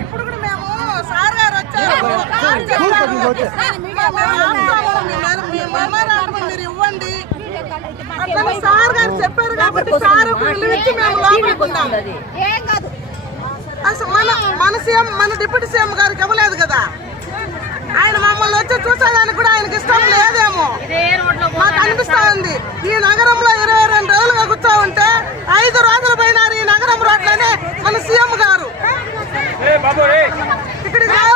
ఇప్పుడు కూడా మేము సార్ గారు వచ్చారు మీరు ఇవ్వండి అట్లా సార్ గారు చెప్పారు కాబట్టి సార్ మేము కాదు అసలు మన మన సీఎం మన డిప్యూటీ సీఎం గారికి ఇవ్వలేదు కదా ఆయన మమ్మల్ని వచ్చి చూసేదానికి కూడా ఆయనకి ఇష్టం లేదేమో మాకు అనిపిస్తా ఉంది ఈ నగరంలో ఇరవై రెండు రోజులుగా కూర్చో ఉంటే ఐదు రోజుల పైన ఈ నగరం Favorei!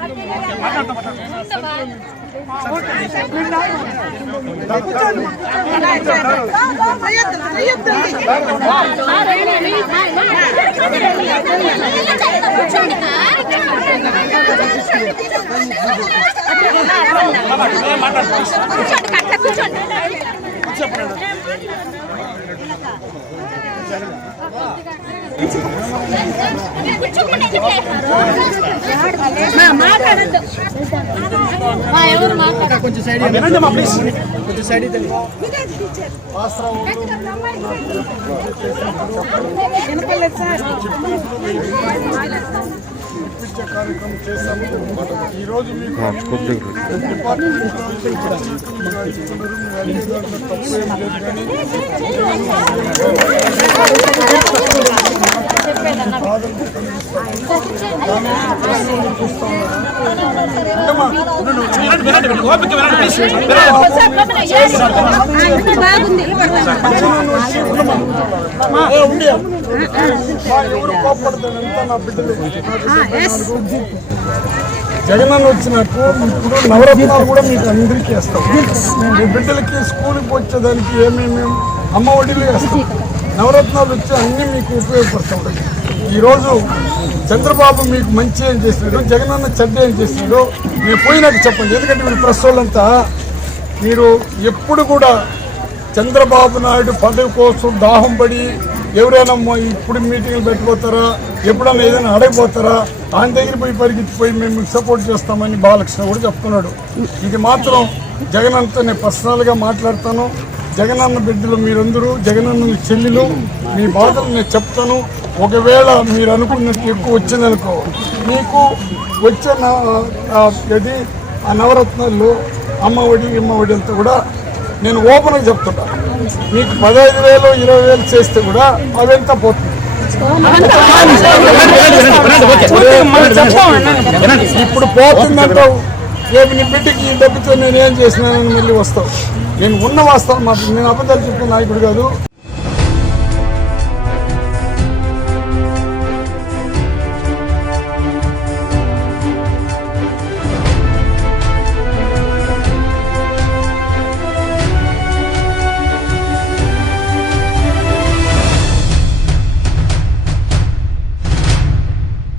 మాట్లాడద్దు మా ఎవరు కొంచెం సైడ్ వినండి మా ప్లీజ్. కొంచెం సైడ్ అయితే ఇప్పించే కార్యక్రమం చేశాము. ఈరోజు మీకు డిపార్ట్మెంట్ ఓపిక బాగుంది. జగనన్న వచ్చినట్టు ఇప్పుడు నవరత్నాలు కూడా మీకు అందరికీ వేస్తాం. మీ బిడ్డలకి స్కూల్కి వచ్చేదానికి ఏమేమి? అమ్మ ఒడిలు వేస్తాం. నవరత్నాలు వచ్చి అన్నీ మీకు ఉపయోగపడతాయి. ఈరోజు చంద్రబాబు మీకు మంచి ఏం చేసినాడు జగనన్న చెడ్డ ఏం చేసినాడు మీరు పోయినాక చెప్పండి. ఎందుకంటే మీరు ప్రెస్ వాళ్ళంతా మీరు ఎప్పుడు కూడా చంద్రబాబు నాయుడు పదవి కోసం దాహం పడి ఎవరైనా ఇప్పుడు మీటింగ్లు పెట్టిపోతారా ఎప్పుడన్నా ఏదైనా అడగిపోతారా ఆయన దగ్గర పోయి పరిగెత్తిపోయి మేము మీకు సపోర్ట్ చేస్తామని బాలకృష్ణ కూడా చెప్తున్నాడు. ఇది మాత్రం జగన్ అంతా నేను పర్సనల్గా మాట్లాడతాను. జగనన్న బిడ్డలు మీరందరూ జగనన్న చెల్లెలు మీ బాధలు నేను చెప్తాను ఒకవేళ మీరు అనుకున్నట్టు ఎక్కువ వచ్చిందనుకో మీకు వచ్చే అది ఆ, ఇది ఆ నవరత్నాల్లో అమ్మ ఒడి ఒడి అంతా కూడా నేను ఓపెన్గా చెప్తున్నా మీకు పదహైదు వేలు ఇరవై వేలు చేస్తే కూడా అదంతా పోతుంది ఇప్పుడు పోతుందంటావు రేపు నీ బిడ్డకి ఈ డబ్బుతో నేను ఏం చేసినానని మళ్ళీ వస్తావు. నేను ఉన్న వాస్తవం మాత్రం నేను అబద్ధాలు చెప్పిన నాయకుడు కాదు.